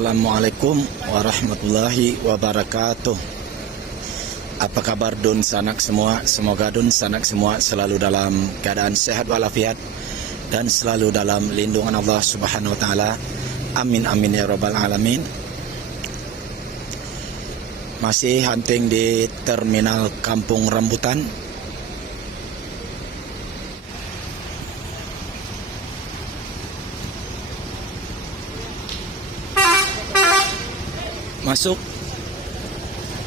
Assalamualaikum warahmatullahi wabarakatuh. Apa kabar dun sanak semua? Semoga dun sanak semua selalu dalam keadaan sehat walafiat dan selalu dalam lindungan Allah Subhanahu wa taala. Amin amin ya rabbal alamin. Masih hunting di terminal Kampung Rambutan. Masuk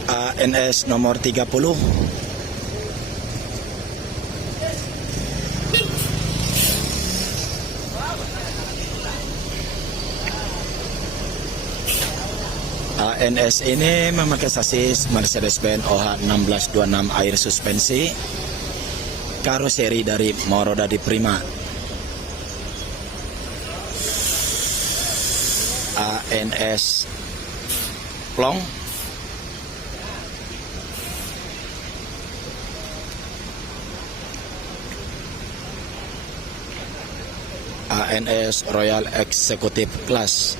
ANS nomor 30. ANS ini memakai sasis Mercedes-Benz OH 1626 air suspensi, karoseri dari Morodadi Prima. ANS Plong, ANS Royal Executive Class.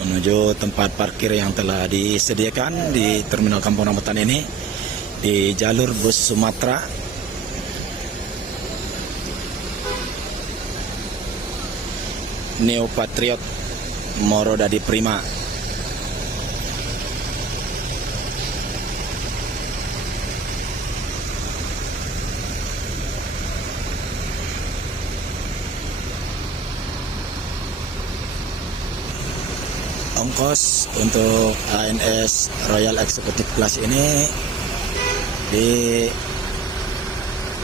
Menuju tempat parkir yang telah disediakan di Terminal Kampung Rambutan ini di jalur bus Sumatera. Neo Patriot Morodadi Prima. Ongkos untuk ANS Royal Executive Class ini di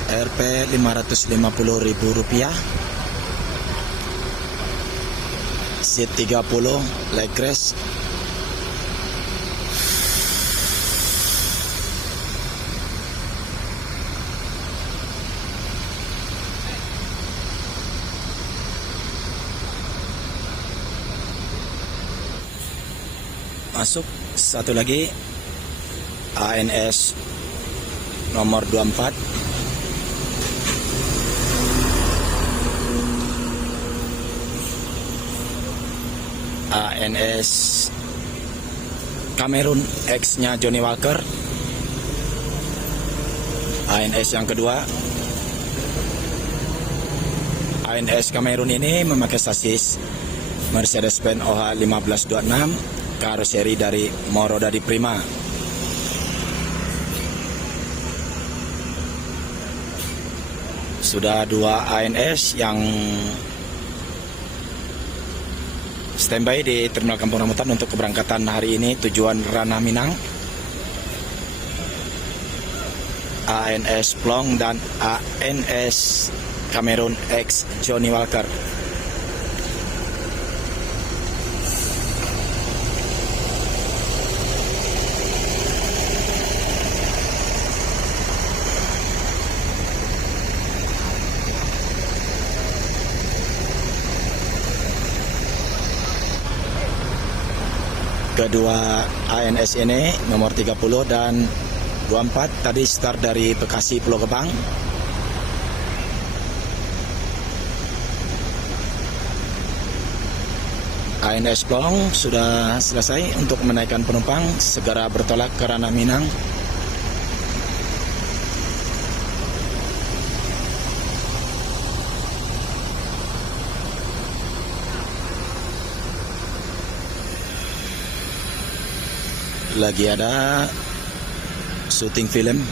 Rp Rp550.000. Seat 30 leg rest. Masuk satu lagi ANS nomor 24. ANS Cameron X-nya Johnny Walker. ANS yang kedua. ANS Cameron ini memakai sasis Mercedes-Benz OH 1526, karoseri dari Morodadi Prima. Sudah dua ANS yang standby di Terminal Kampung Rambutan untuk keberangkatan hari ini tujuan Ranah Minang. ANS Plong dan ANS Cameron X Johnny Walker. Kedua ANS ini nomor 30 dan 24 tadi start dari Bekasi Pulau Gebang. ANS Plong sudah selesai untuk menaikkan penumpang, segera bertolak ke Ranah Minang. Lagi ada syuting film.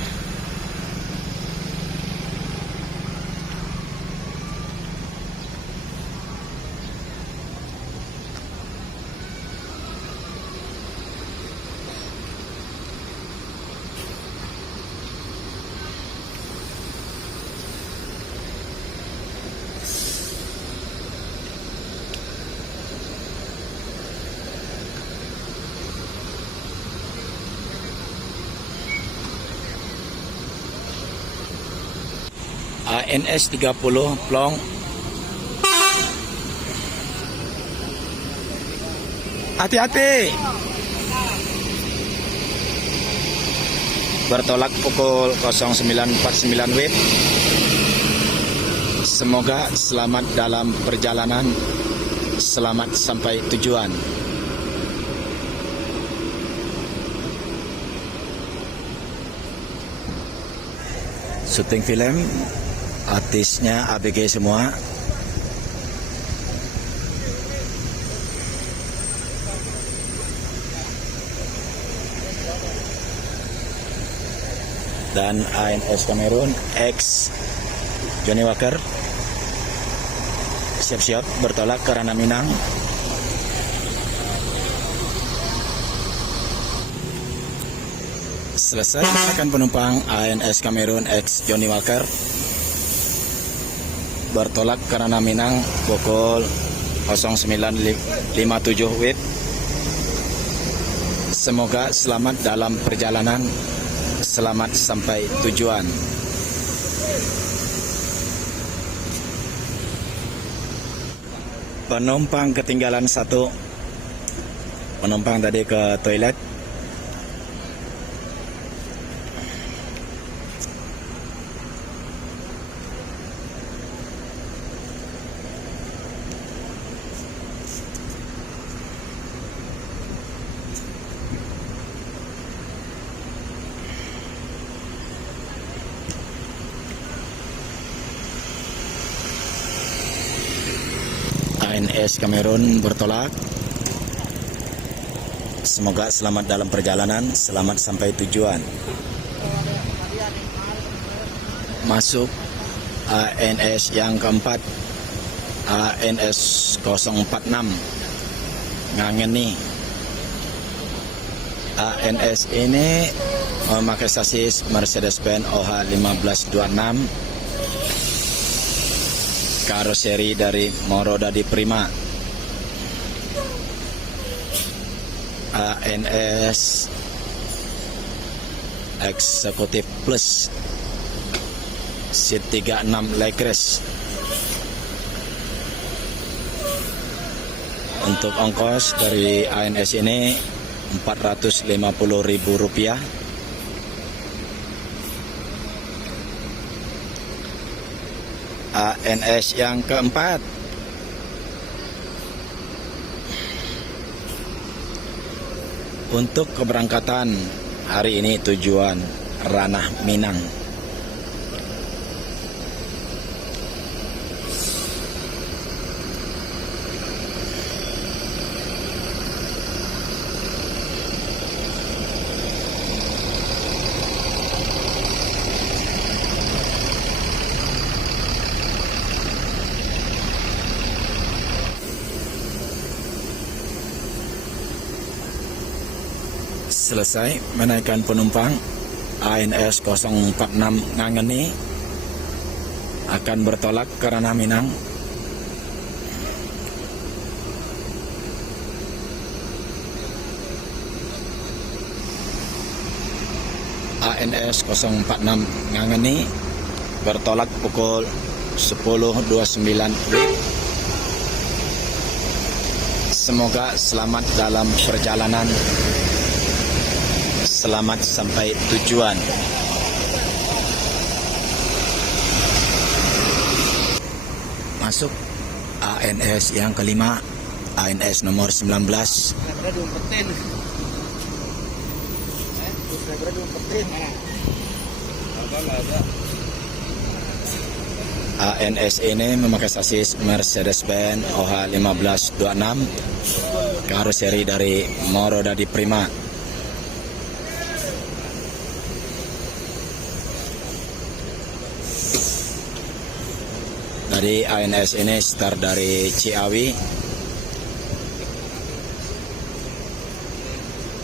ANS 30 Plong. Hati-hati. Bertolak pukul 09.49 WIB. Semoga selamat dalam perjalanan, selamat sampai tujuan. Syuting film, artisnya ABG semua. Dan ANS Kamerun X Johnny Walker siap-siap bertolak ke Ranah Minang. Selesai akan penumpang ANS Kamerun X Johnny Walker bertolak ke Ranah Minang pukul 09.57 WIB. Semoga selamat dalam perjalanan, selamat sampai tujuan. Penumpang ketinggalan satu. Penumpang tadi ke toilet. ANS Kamerun bertolak. Semoga selamat dalam perjalanan, selamat sampai tujuan. Masuk ANS yang keempat, ANS 046 Ngangeni. ANS ini memakai sasis Mercedes-Benz OH 1526, karoseri dari Morodadi Prima. ANS Eksekutif Plus Seat 36 Legres. Untuk ongkos dari ANS ini Rp450.000. ANS yang keempat, untuk keberangkatan hari ini tujuan Ranah Minang. Selesai menaikkan penumpang, ANS 046 Ngangeni akan bertolak ke Ranah Minang. ANS 046 Ngangeni bertolak pukul 10.29 WIB. Semoga selamat dalam perjalanan, selamat sampai tujuan. Masuk ANS yang kelima, ANS nomor 19. ANS ini memakai sasis Mercedes-Benz OH 1526, karoseri dari Morodadi Prima. Dari ANS ini start dari Ciawi.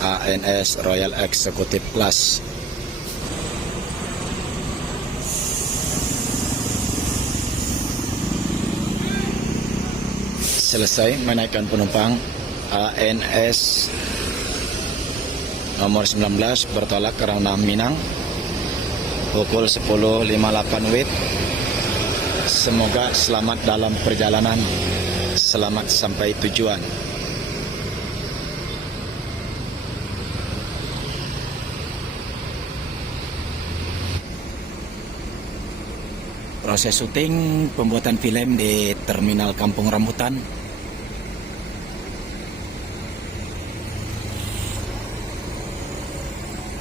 ANS Royal Executive Plus. Selesai menaikkan penumpang, ANS nomor 19 bertolak ke Ranah Minang pukul 10.58 WIB. Semoga selamat dalam perjalanan, selamat sampai tujuan. proses syuting pembuatan film di Terminal Kampung Rambutan.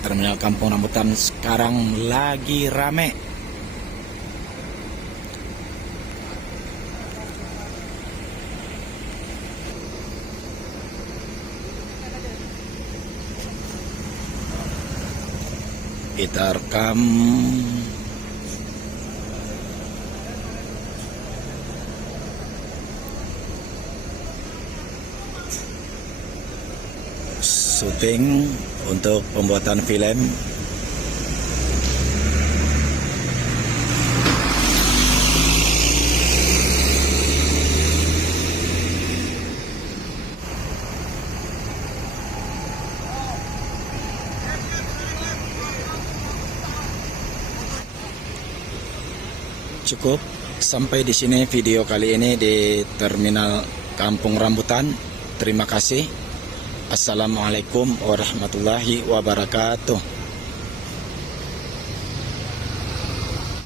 Terminal Kampung Rambutan sekarang lagi rame. Kita rekam syuting untuk pembuatan film. Cukup sampai di sini video kali ini di Terminal Kampung Rambutan. Terima kasih. Assalamualaikum warahmatullahi wabarakatuh.